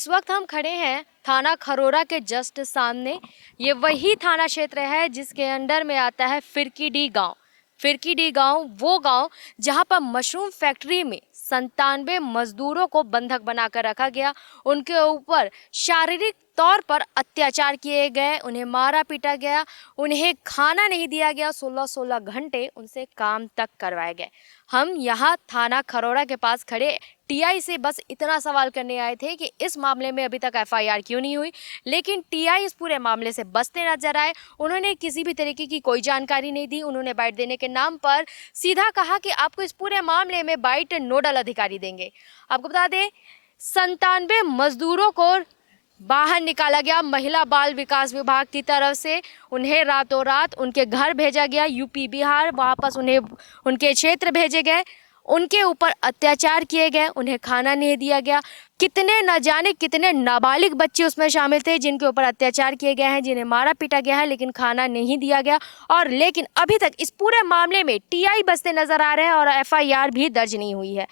इस वक्त हम खड़े हैं थाना खरोरा के जस्ट सामने। ये वही थाना क्षेत्र है जिसके अंडर में आता है फिरकीडी गांव। फिरकीडी गांव वो गांव जहां पर मशरूम फैक्ट्री में 97 मजदूरों को बंधक बनाकर रखा गया। उनके ऊपर शारीरिक तौर पर अत्याचार किए गए, उन्हें मारा पीटा गया, उन्हें खाना नहीं दिया गया, 16-16 घंटे उनसे काम तक करवाए गए। हम यहाँ थाना खरोरा के पास खड़े टीआई से बस इतना सवाल करने आए थे कि इस मामले में अभी तक एफआईआर क्यों नहीं हुई, लेकिन टीआई इस पूरे मामले से बचते नजर आए। उन्होंने किसी भी तरीके की कोई जानकारी नहीं दी। उन्होंने बाइट देने के नाम पर सीधा कहा कि आपको इस पूरे मामले में बाइट नोडल अधिकारी देंगे। आपको बता दें 97 मजदूरों को बाहर निकाला गया महिला बाल विकास विभाग की तरफ से। उन्हें रातों रात उनके घर भेजा गया, यूपी बिहार, वापस उन्हें उनके क्षेत्र भेजे गए, उनके ऊपर अत्याचार किए गए, उन्हें खाना नहीं दिया गया। कितने न जाने कितने नाबालिग बच्चे उसमें शामिल थे जिनके ऊपर अत्याचार किए गए हैं, जिन्हें मारा पीटा गया है, लेकिन खाना नहीं दिया गया। और लेकिन अभी तक इस पूरे मामले में टीआई बचते नजर आ रहे हैं और एफआईआर भी दर्ज नहीं हुई है।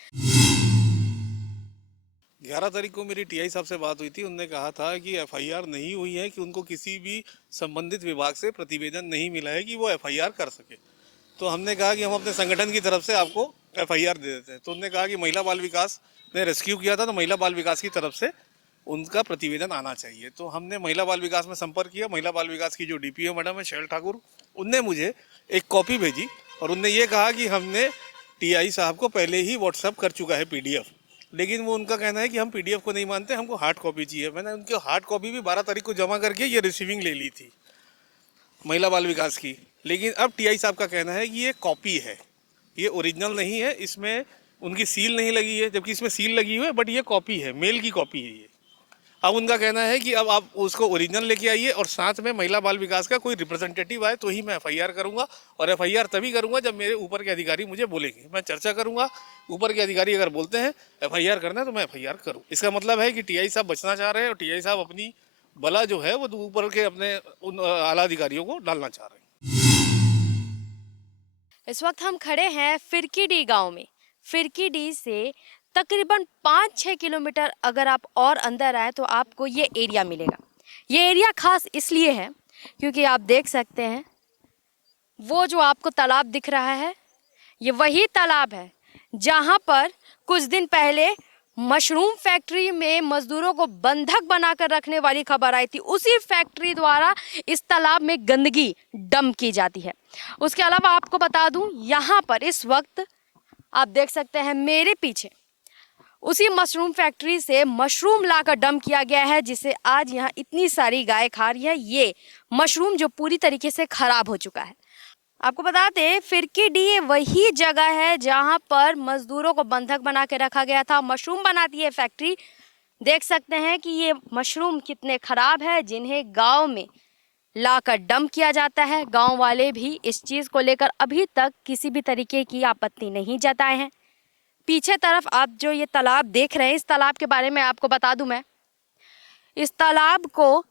11 तारीख को मेरी टीआई साहब से बात हुई थी। उन्होंने कहा था कि एफआईआर नहीं हुई है, कि उनको किसी भी संबंधित विभाग से प्रतिवेदन नहीं मिला है कि वो एफआईआर कर सके। तो हमने कहा कि हम अपने संगठन की तरफ से आपको एफआईआर दे देते हैं। तो उन्होंने कहा कि महिला बाल विकास ने रेस्क्यू किया था, तो महिला बाल विकास की तरफ से उनका प्रतिवेदन आना चाहिए। तो हमने महिला बाल विकास में संपर्क किया। महिला बाल विकास की जो डीपीओ मैडम है शैल ठाकुर, उनने मुझे एक कॉपी भेजी और उनने ये कहा कि हमने टीआई साहब को पहले ही व्हाट्सअप कर चुका है पीडीएफ, लेकिन वो उनका कहना है कि हम पीडीएफ को नहीं मानते, हमको हार्ड कॉपी चाहिए। मैंने उनकी हार्ड कॉपी भी 12 तारीख को जमा करके ये रिसीविंग ले ली थी महिला बाल विकास की। लेकिन अब टीआई साहब का कहना है कि ये कॉपी है, ये ओरिजिनल नहीं है, इसमें उनकी सील नहीं लगी है, जबकि इसमें सील लगी हुई है, बट ये कॉपी है, मेल की कॉपी है ये। अब उनका कहना है कि अब आप उसको ओरिजिनल लेके आइए और साथ में महिला बाल विकास का कोई रिप्रेजेंटेटिव आए तो ही मैं एफआईआर करूंगा। और एफआईआर तभी करूंगा जब मेरे ऊपर के अधिकारी मुझे बोलेंगे। मैं चर्चा करूंगा, ऊपर के अधिकारी अगर बोलते हैं एफआईआर करना है तो मैं एफआईआर करूँ। इसका मतलब है कि टीआई साहब बचना चाह रहे हैं और टीआई साहब अपनी बला जो है वो ऊपर के अपने उन आला अधिकारियों को डालना चाह रहे हैं। इस वक्त हम खड़े हैं फिरकीडी गांव में। फिरकीडी से तकरीबन 5-6 किलोमीटर अगर आप और अंदर आए तो आपको ये एरिया मिलेगा। ये एरिया खास इसलिए है क्योंकि आप देख सकते हैं वो जो आपको तालाब दिख रहा है, ये वही तालाब है जहां पर कुछ दिन पहले मशरूम फैक्ट्री में मजदूरों को बंधक बनाकर रखने वाली खबर आई थी। उसी फैक्ट्री द्वारा इस तालाब में गंदगी डंप की जाती है। उसके अलावा आपको बता दूं, यहाँ पर इस वक्त आप देख सकते हैं मेरे पीछे उसी मशरूम फैक्ट्री से मशरूम लाकर डंप किया गया है, जिसे आज यहाँ इतनी सारी गाय खा रही है। ये मशरूम जो पूरी तरीके से खराब हो चुका है। आपको बता दें फिरकीडी वही जगह है जहां पर मजदूरों को बंधक बना के रखा गया था। मशरूम बनाती है फैक्ट्री। देख सकते हैं कि ये मशरूम कितने खराब है, जिन्हें गांव में लाकर डंप किया जाता है। गांव वाले भी इस चीज को लेकर अभी तक किसी भी तरीके की आपत्ति नहीं जताए हैं। पीछे तरफ आप जो ये तालाब देख रहे हैं, इस तालाब के बारे में आपको बता दूं मैं, इस तालाब को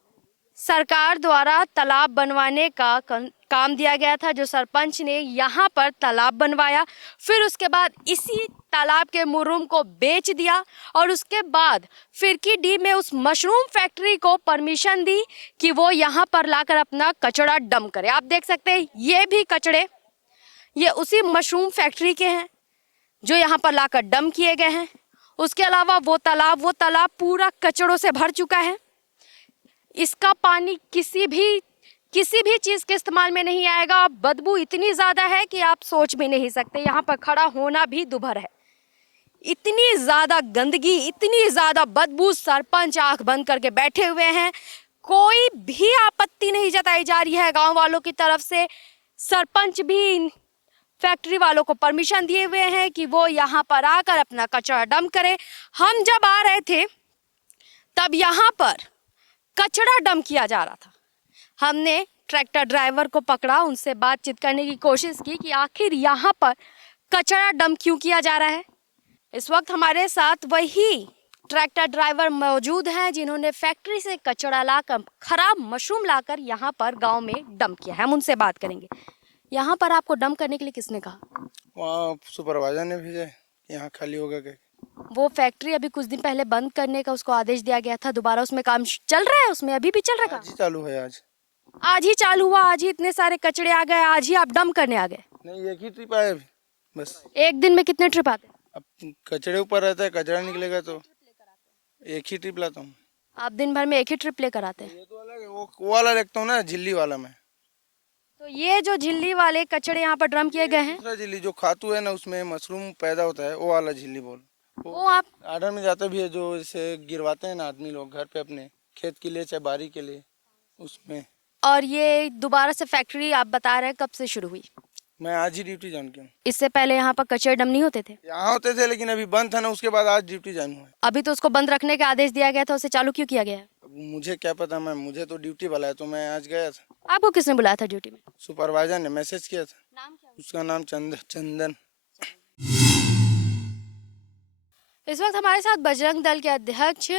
सरकार द्वारा तालाब बनवाने का काम दिया गया था। जो सरपंच ने यहाँ पर तालाब बनवाया, फिर उसके बाद इसी तालाब के मुर्रूम को बेच दिया और उसके बाद फिरकीडी में उस मशरूम फैक्ट्री को परमिशन दी कि वो यहाँ पर लाकर अपना कचरा डंप करे। आप देख सकते हैं ये भी कचड़े ये उसी मशरूम फैक्ट्री के हैं जो यहाँ पर लाकर डंप किए गए हैं। उसके अलावा वो तालाब पूरा कचड़ों से भर चुका है। इसका पानी किसी भी चीज के इस्तेमाल में नहीं आएगा। बदबू इतनी ज्यादा है कि आप सोच भी नहीं सकते। यहाँ पर खड़ा होना भी दुभर है। इतनी ज्यादा गंदगी, इतनी ज्यादा बदबू। सरपंच आंख बंद करके बैठे हुए हैं, कोई भी आपत्ति नहीं जताई जा रही है गांव वालों की तरफ से। सरपंच भी फैक्ट्री वालों को परमिशन दिए हुए हैं कि वो यहाँ पर आकर अपना कचरा डंप करे। हम जब आ रहे थे तब यहाँ पर कचरा डंप किया जा रहा था। हमने ट्रैक्टर ड्राइवर को पकड़ा, उनसे बातचीत करने की कोशिश की कि आखिर यहाँ पर कचरा डंप क्यों किया जा रहा है। इस वक्त हमारे साथ वही ट्रैक्टर ड्राइवर मौजूद हैं जिन्होंने फैक्ट्री से कचरा लाकर, खराब मशरूम लाकर यहाँ पर गांव में डंप किया है। हम उनसे बात करेंगे। यहाँ पर आपको डंप करने के लिए किसने कहा? वहाँ सुपरवाइजर ने भेजा, यहाँ खाली होगा के। वो फैक्ट्री अभी कुछ दिन पहले बंद करने का उसको आदेश दिया गया था, दोबारा उसमें काम चल रहा है, उसमें अभी भी चल रहा है आज काम? ही चालू है आज। आज ही चालू हुआ, आज ही इतने सारे कचड़े आ गए, आज ही आप डंप करने आ गए? नहीं, एक ही ट्रिप आया अभी बस। एक दिन में कितने ट्रिप आते हैं? अब कचड़े ऊपर रहता है, कचरा निकलेगा तो एक ही ट्रिप लाता हूँ। आप दिन भर में एक ही ट्रिप लेकर आते हैं? ये तो अलग है, वो वाला रखता हूँ ना, झिल्ली वाला में। तो ये जो झिल्ली वाले कचड़े यहाँ पर ड्रम किए गए हैं, दूसरा झिल्ली जो खातू है ना, उसमें मशरूम पैदा होता है, वो वाला झिल्ली बोल। वो आप आर्डर में जाता भी है, जो इसे गिरवाते हैं ना आदमी लोग घर पे अपने खेत के लिए चाहे बारी के लिए, उसमें। और ये दोबारा से फैक्ट्री आप बता रहे हैं कब से शुरू हुई? मैं आज ही ड्यूटी ज्वाइन किया हूँ। इससे पहले यहाँ पर कचड़े डम नहीं होते थे? यहाँ होते थे लेकिन अभी बंद था ना, उसके बाद आज ड्यूटी ज्वाइन हुआ है। अभी तो उसको बंद रखने का आदेश दिया गया था, उसे चालू क्यों किया गया है? अब मुझे क्या पता मैम, मुझे तो ड्यूटी वाला है तो मैं आज गया था। आपको किसने बुलाया था ड्यूटी में? सुपरवाइजर ने मैसेज किया था। नाम क्या? उसका नाम चंदन। इस वक्त हमारे साथ बजरंग दल के अध्यक्ष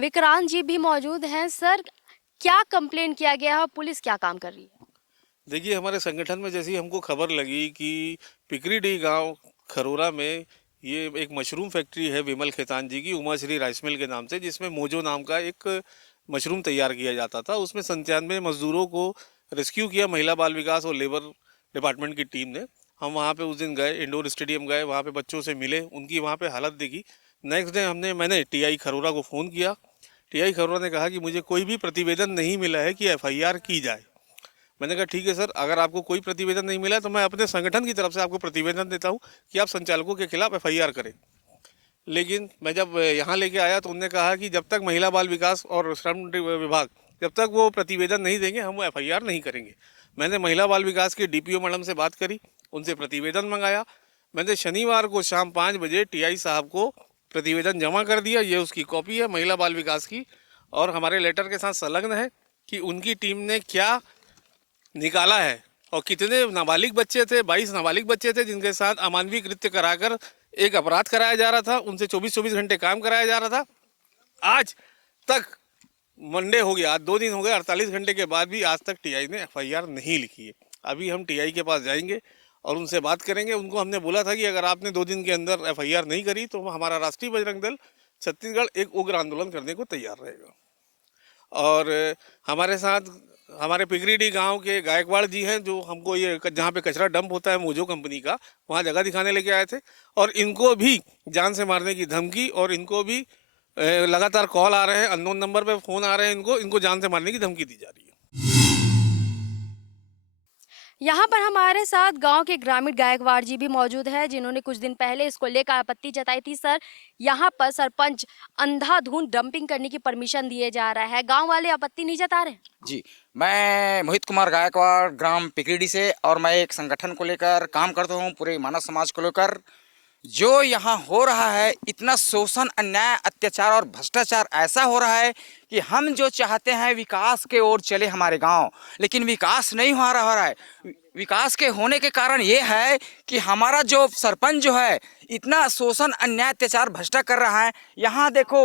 विक्रांत जी भी मौजूद हैं। सर, क्या कंप्लेन किया गया है और पुलिस क्या काम कर रही है? देखिए, हमारे संगठन में जैसी हमको खबर लगी कि पिकरीडी गांव खरोरा में ये एक मशरूम फैक्ट्री है विमल खेतान जी की, उमा श्री राइस मिल के नाम से, जिसमें मोजो नाम का एक मशरूम तैयार किया जाता था। उसमें 97 मजदूरों को रेस्क्यू किया महिला बाल विकास और लेबर डिपार्टमेंट की टीम ने। हम वहाँ पे उस दिन गए, इंडोर स्टेडियम गए, वहाँ पे बच्चों से मिले, उनकी वहाँ पे हालत देखी। नेक्स्ट डे मैंने टीआई खरोरा को फ़ोन किया। टीआई खरोरा ने कहा कि मुझे कोई भी प्रतिवेदन नहीं मिला है कि एफआईआर की जाए। मैंने कहा ठीक है सर, अगर आपको कोई प्रतिवेदन नहीं मिला तो मैं अपने संगठन की तरफ से आपको प्रतिवेदन देता हूँ कि आप संचालकों के खिलाफ एफआईआर करें। लेकिन मैं जब यहाँ लेके आया तो उन्होंने कहा कि जब तक महिला बाल विकास और श्रम विभाग जब तक वो प्रतिवेदन नहीं देंगे हम वो एफआईआर नहीं करेंगे। मैंने महिला बाल विकास की डीपीओ मैडम से बात करी, उनसे प्रतिवेदन मंगाया। मैंने शनिवार को शाम 5 बजे टीआई साहब को प्रतिवेदन जमा कर दिया। ये उसकी कॉपी है महिला बाल विकास की, और हमारे लेटर के साथ संलग्न है कि उनकी टीम ने क्या निकाला है और कितने नाबालिग बच्चे थे। 22 नाबालिग बच्चे थे जिनके साथ अमानवीय कृत्य कराकर एक अपराध कराया जा रहा था, उनसे 24-24 घंटे काम कराया जा रहा था। आज तक मंडे हो गया, आज 2 दिन हो गए, 48 घंटे के बाद भी आज तक टीआई ने एफआईआर नहीं लिखी है। अभी हम टीआई के पास जाएंगे और उनसे बात करेंगे। उनको हमने बोला था कि अगर आपने 2 दिन के अंदर एफआईआर नहीं करी तो हमारा राष्ट्रीय बजरंग दल छत्तीसगढ़ एक उग्र आंदोलन करने को तैयार रहेगा। और हमारे साथ हमारे पिगरीडी गांव के गायकवाड़ जी हैं, जो हमको ये जहाँ पे कचरा डंप होता है मोजो कंपनी का, वहाँ जगह दिखाने लेके आए थे। और इनको भी जान से मारने की धमकी, और इनको भी लगातार कॉल आ रहे हैं, अननोन नंबर पे फ़ोन आ रहे हैं, इनको जान से मारने की धमकी दी जा रही है। यहाँ पर हमारे साथ गांव के ग्रामीण गायकवाड़ जी भी मौजूद है, जिन्होंने कुछ दिन पहले इसको लेकर आपत्ति जताई थी। सर, यहाँ पर सरपंच अंधाधुंध डंपिंग करने की परमिशन दिए जा रहा है, गांव वाले आपत्ति नहीं जता रहे? जी, मैं मोहित कुमार गायकवाड़ ग्राम पिकरीडी से, और मैं एक संगठन को लेकर काम करता हूँ पूरे मानव समाज को लेकर। जो यहाँ हो रहा है, इतना शोषण, अन्याय, अत्याचार और भ्रष्टाचार ऐसा हो रहा है कि हम जो चाहते हैं विकास के ओर चले हमारे गांव, लेकिन विकास नहीं हो रहा है। विकास के होने के कारण ये है कि हमारा जो सरपंच जो है इतना शोषण, अन्याय, अत्याचार, भ्रष्टाचार कर रहा है। यहाँ देखो,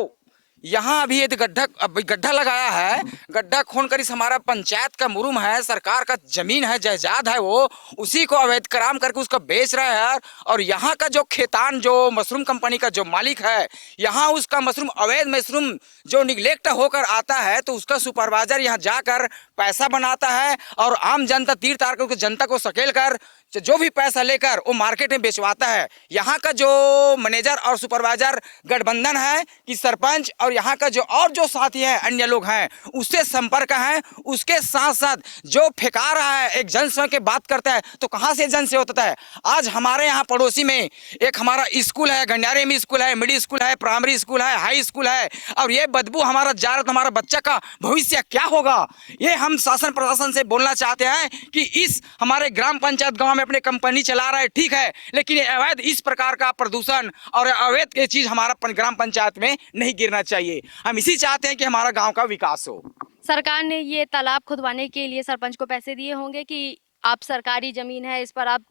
यहाँ अभी ये गड्ढा लगाया है, गड्ढा खोन कर इस हमारा पंचायत का मुरुम है, सरकार का जमीन है, जायदाद है, वो उसी को अवैध कराम करके उसको बेच रहा है। और यहाँ का जो खेतान, जो मशरूम कंपनी का जो मालिक है, यहाँ उसका मशरूम, अवैध मशरूम जो निगलेक्ट होकर आता है तो उसका सुपरवाइजर यहाँ जाकर पैसा बनाता है और आम जनता तीर तार कर जनता को सकेल कर जो भी पैसा लेकर वो मार्केट में बेचवाता है। यहाँ का जो मैनेजर और सुपरवाइजर गठबंधन है कि सरपंच और यहाँ का जो साथी हैं, अन्य लोग हैं, उससे संपर्क है। उसके साथ साथ जो फेंका रहा है, एक जन सेवा की बात करता है तो कहाँ से जन सेवा होता है। आज हमारे यहाँ पड़ोसी में एक हमारा स्कूल है, गंडारे में स्कूल है, मिडिल स्कूल है, प्राइमरी स्कूल है, हाई स्कूल है, और ये बदबू हमारा जा रहा, तो हमारा बच्चा का भविष्य क्या होगा। ये हम शासन प्रशासन से बोलना चाहते हैं कि इस हमारे ग्राम पंचायत गाँव में अपने कंपनी चला रहा है, ठीक है, लेकिन ये अवैध इस प्रकार का प्रदूषण और अवैध ये चीज हमारा ग्राम पंचायत में नहीं गिरना चाहिए। हम इसी चाहते हैं कि हमारा गांव का विकास हो। सरकार ने ये तालाब खुदवाने के लिए सरपंच को पैसे दिए होंगे कि आप सरकारी जमीन है, इस पर आप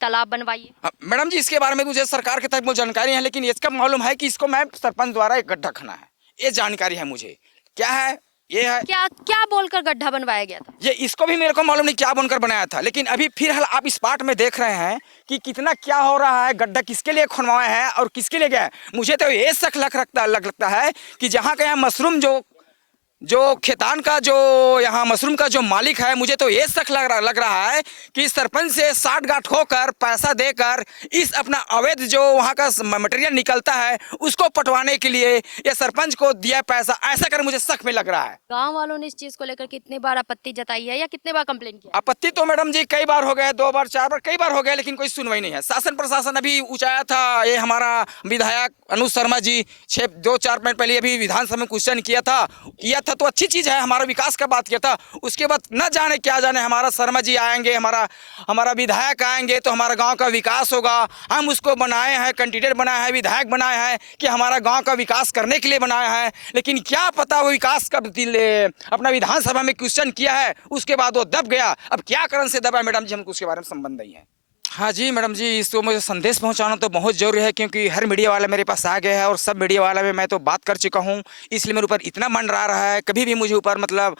तालाब बनवाइए। मैडम जी, इसके बारे में मुझे सरकार के तक जानकारी है, लेकिन इसका मालूम है कि इसको मैं सरपंच द्वारा एक गड्ढा खना है, ये जानकारी है मुझे। क्या है, ये है। क्या क्या बोलकर गड्ढा बनवाया गया था? ये इसको भी मेरे को मालूम नहीं क्या बनकर बनाया था, लेकिन अभी फिलहाल आप इस पार्ट में देख रहे हैं कि कितना क्या हो रहा है, गड्ढा किसके लिए खुनवाया है और किसके लिए गया है। मुझे तो ये शक लगता है कि जहाँ का यहाँ मशरूम जो खेतान का जो यहाँ मशरूम का जो मालिक है, मुझे तो ये शक लग रहा है कि सरपंच से साठगांठ होकर पैसा देकर इस अपना अवैध जो वहाँ का मटेरियल निकलता है उसको पटवाने के लिए ये सरपंच को दिया पैसा, ऐसा कर मुझे शक में लग रहा है। गांव वालों ने इस चीज को लेकर कितनी बार आपत्ति जताई है या कितने बार कंप्लेन किया? आपत्ति तो मैडम जी कई बार हो गए, 2 बार 4 बार कई बार हो गया, लेकिन कोई सुनवाई नहीं है। शासन प्रशासन अभी उचाया था, ये हमारा विधायक अनुज शर्मा जी 2-4 मिनट पहले अभी विधानसभा में क्वेश्चन किया था तो अच्छी चीज है, हमारा विकास का बात किया था। उसके बाद न जाने क्या जाने हमारा शर्मा जी आएंगे, हमारा विधायक आएंगे तो हमारा गांव का विकास होगा। हम उसको बनाए हैं, कैंडिडेट बनाए हैं, विधायक बनाए हैं कि हमारा गांव का विकास करने के लिए बनाया है, लेकिन क्या पता वो विकास का अपना विधानसभा में क्वेश्चन किया है उसके बाद वो दब गया। अब क्या कारण से दबा मैडम जी, हमको उसके बारे में संबंध नहीं है। हाँ जी मैडम जी, इसको मुझे संदेश पहुंचाना तो बहुत जरूरी है, क्योंकि हर मीडिया वाला मेरे पास आ गया है और सब मीडिया वाला में मैं तो बात कर चुका हूं, इसलिए मेरे ऊपर इतना मंडरा रहा है। कभी भी मुझे ऊपर मतलब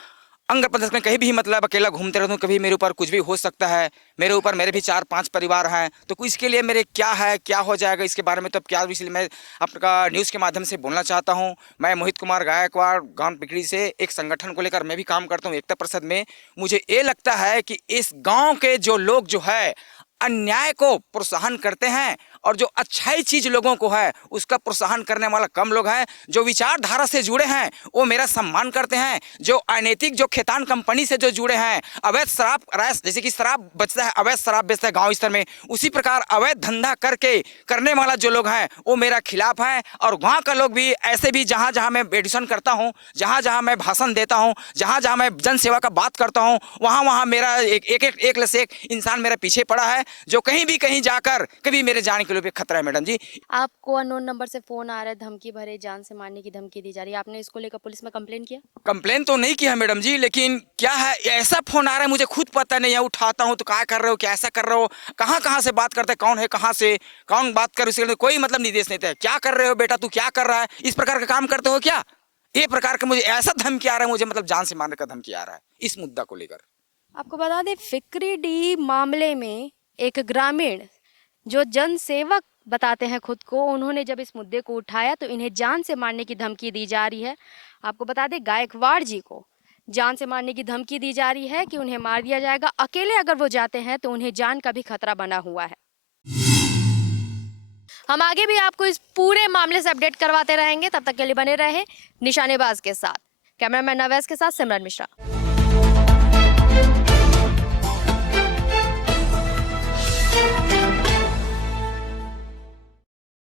अंग प्रदर्शन में कहीं भी मतलब अकेला घूमते रहता हूँ, कभी मेरे ऊपर कुछ भी हो सकता है। मेरे ऊपर मेरे भी 4-5 परिवार हैं, तो इसके लिए मेरे क्या हो जाएगा इसके बारे में तो अब क्या, इसलिए मैं आपका न्यूज़ के माध्यम से बोलना चाहता हूँ। मैं मोहित कुमार गायकवाड़ गांव पिकड़ी से एक संगठन को लेकर मैं भी काम करता हूँ, एकता परिषद में। मुझे ये लगता है कि इस गाँव के जो लोग जो है अन्याय को प्रोत्साहन करते हैं और जो अच्छाई चीज लोगों को है उसका प्रोत्साहन करने वाला कम लोग हैं। जो विचारधारा से जुड़े हैं वो मेरा सम्मान करते हैं, जो अनैतिक जो खेतान कंपनी से जो जुड़े हैं, अवैध शराब जैसे कि शराब बचता है, अवैध शराब बेचता है गांव स्तर में, उसी प्रकार अवैध धंधा करने वाला जो लोग हैं वो मेरा खिलाफ हैं। और वहाँ का लोग भी ऐसे भी जहाँ मैं एडिशन करता हूँ, जहाँ मैं भाषण देता हूँ, जहाँ मैं जन सेवा का बात करता हूँ, वहाँ मेरा एक इंसान मेरा पीछे पड़ा है, जो कहीं जाकर कभी मेरे जाने के लिए खतरा है। मैडम जी आपको अननोन नंबर से फोन आ रहा है, धमकी भरे, जान से मारने की धमकी दी जा रही है, आपने इसको लेकर पुलिस में कंप्लेन किया? कंप्लेन तो नहीं किया मैडम जी, लेकिन क्या है ऐसा फोन आ रहा है मुझे खुद पता नहीं है। उठाता हूँ तो क्या कर रहे हो, कैसा कर रहे हो, कहाँ से बात करते हैं, कौन है, कहाँ से कौन बात कर, उसके कोई मतलब निर्देश नहीं था। क्या कर रहे हो बेटा, तू क्या कर रहा है, इस प्रकार का काम करते हो क्या, ये प्रकार का मुझे ऐसा धमकी आ रहा है, मुझे मतलब जान से मारने का धमकी आ रहा है इस मुद्दा को लेकर। आपको बता दें, फिक्रीडीह मामले में एक ग्रामीण जो जन सेवक बताते हैं खुद को, उन्होंने जब इस मुद्दे को उठाया तो इन्हें जान से मारने की धमकी दी जा रही है। आपको बता दें, गायकवाड़ जी को जान से मारने की धमकी दी जा रही है कि उन्हें मार दिया जाएगा, अकेले अगर वो जाते हैं तो उन्हें जान का भी खतरा बना हुआ है। हम आगे भी आपको इस पूरे मामले से अपडेट करवाते रहेंगे, तब तक के लिए बने रहे निशानेबाज के साथ। कैमरामैन नवैस के साथ सिमरन मिश्रा।